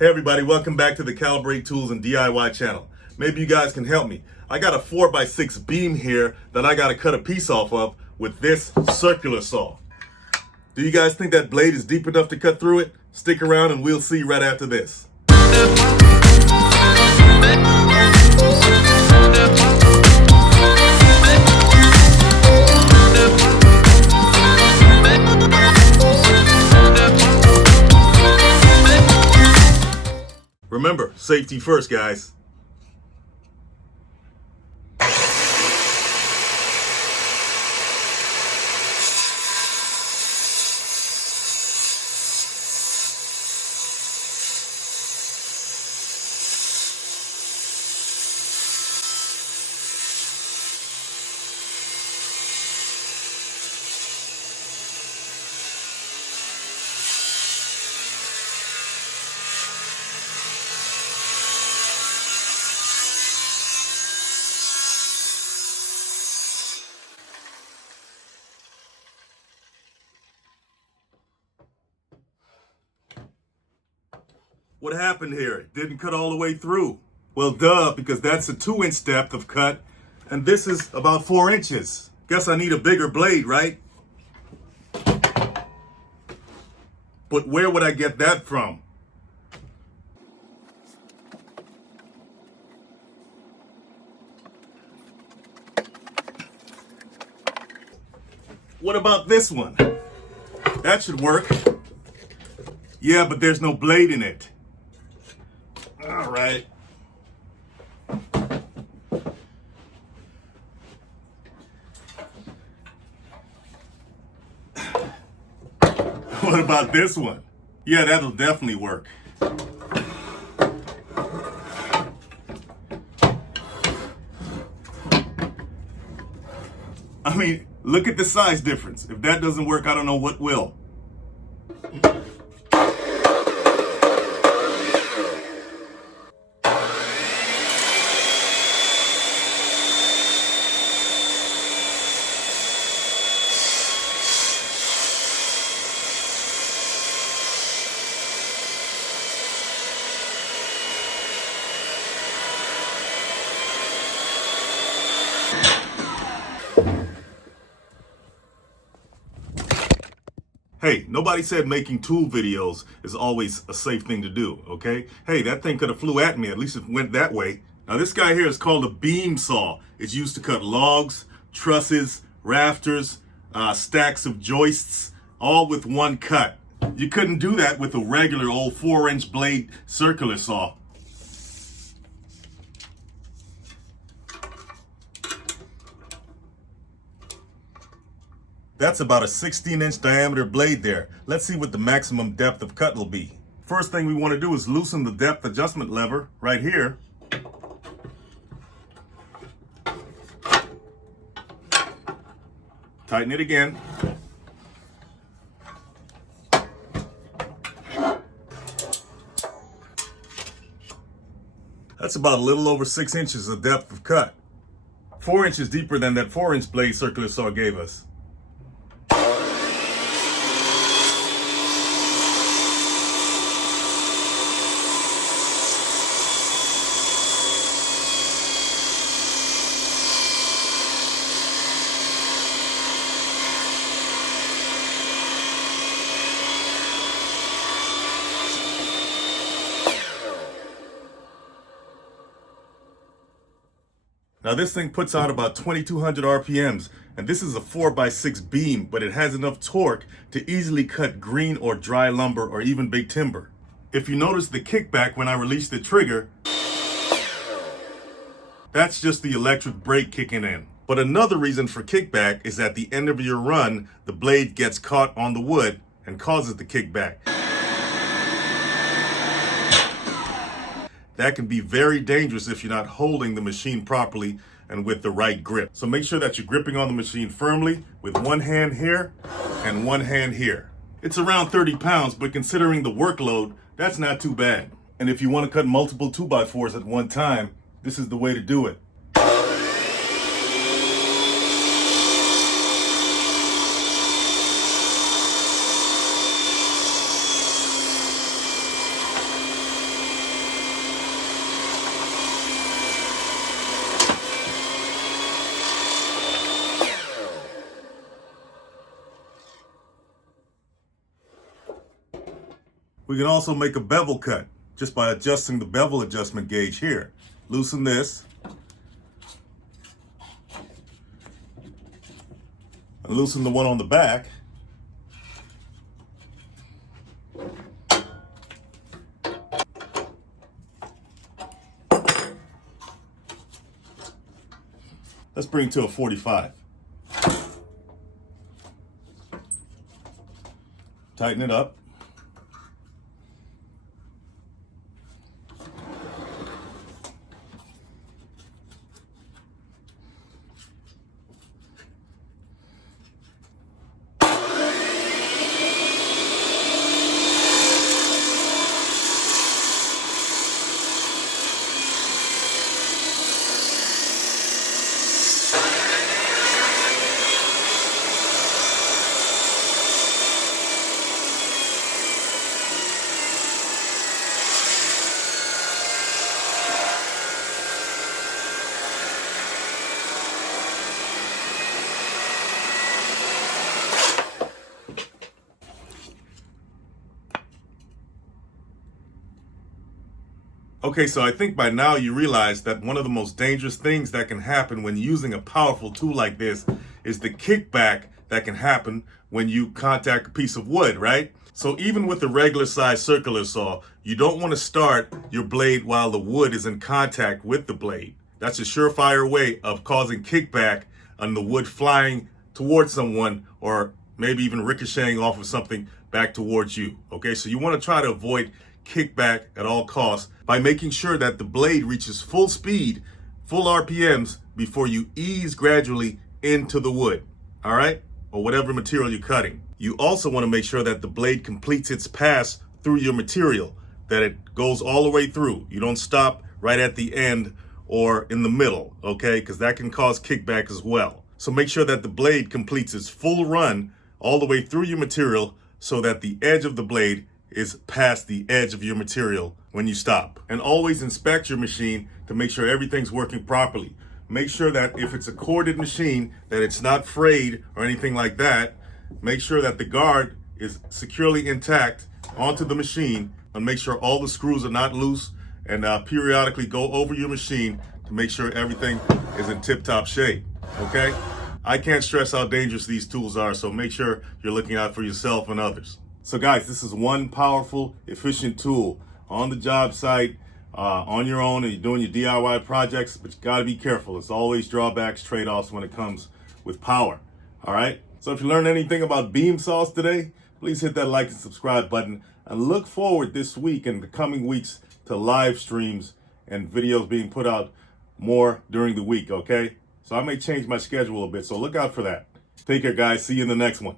Hey everybody, welcome back to the Calibrate Tools and DIY channel. Maybe you guys can help me. I got a 4x6 beam here that I got to cut a piece off of with this circular saw. Do you guys think that blade is deep enough to cut through it? Stick around and we'll see right after this. Remember, safety first, guys. What happened here? It didn't cut all the way through. Well, duh, because that's a 2-inch depth of cut, and this is about 4 inches. Guess I need a bigger blade, right? But where would I get that from? What about this one? That should work. Yeah, but there's no blade in it. All right. What about this one? Yeah, that'll definitely work. I mean, look at the size difference. If that doesn't work, I don't know what will. Hey, nobody said making tool videos is always a safe thing to do, okay? Hey, that thing could have flew at me, at least it went that way. Now this guy here is called a beam saw. It's used to cut logs, trusses, rafters, stacks of joists, all with one cut. You couldn't do that with a regular old 4-inch blade circular saw. That's about a 16-inch diameter blade there. Let's see what the maximum depth of cut will be. First thing we want to do is loosen the depth adjustment lever right here. Tighten it again. That's about a little over 6 inches of depth of cut. 4 inches deeper than that 4-inch blade circular saw gave us. Now this thing puts out about 2200 RPMs, and this is a 4x6 beam, but it has enough torque to easily cut green or dry lumber or even big timber. If you notice the kickback when I release the trigger, that's just the electric brake kicking in. But another reason for kickback is at the end of your run, the blade gets caught on the wood and causes the kickback. That can be very dangerous if you're not holding the machine properly and with the right grip. So make sure that you're gripping on the machine firmly with one hand here and one hand here. It's around 30 pounds, but considering the workload, that's not too bad. And if you want to cut multiple 2x4s at one time, this is the way to do it. We can also make a bevel cut just by adjusting the bevel adjustment gauge here. Loosen this. And loosen the one on the back. Let's bring it to a 45. Tighten it up. Okay, so I think by now you realize that one of the most dangerous things that can happen when using a powerful tool like this is the kickback that can happen when you contact a piece of wood, right? So even with a regular size circular saw, you don't want to start your blade while the wood is in contact with the blade. That's a surefire way of causing kickback and the wood flying towards someone or maybe even ricocheting off of something back towards you. Okay, so you want to try to avoid kickback at all costs by making sure that the blade reaches full speed, full RPMs before you ease gradually into the wood, all right? Or whatever material you're cutting. You also want to make sure that the blade completes its pass through your material, that it goes all the way through. You don't stop right at the end or in the middle, okay? Because that can cause kickback as well. So make sure that the blade completes its full run all the way through your material so that the edge of the blade is past the edge of your material when you stop. And always inspect your machine to make sure everything's working properly. Make sure that if it's a corded machine, that it's not frayed or anything like that. Make sure that the guard is securely intact onto the machine, and make sure all the screws are not loose, and periodically go over your machine to make sure everything is in tip-top shape, okay? I can't stress how dangerous these tools are, so make sure you're looking out for yourself and others. So guys, this is one powerful, efficient tool on the job site, on your own, and you're doing your DIY projects, but you gotta be careful. There's always drawbacks, trade-offs when it comes with power, all right? So if you learned anything about beam saws today, please hit that like and subscribe button, and look forward this week and the coming weeks to live streams and videos being put out more during the week, okay? So I may change my schedule a bit, so look out for that. Take care, guys. See you in the next one.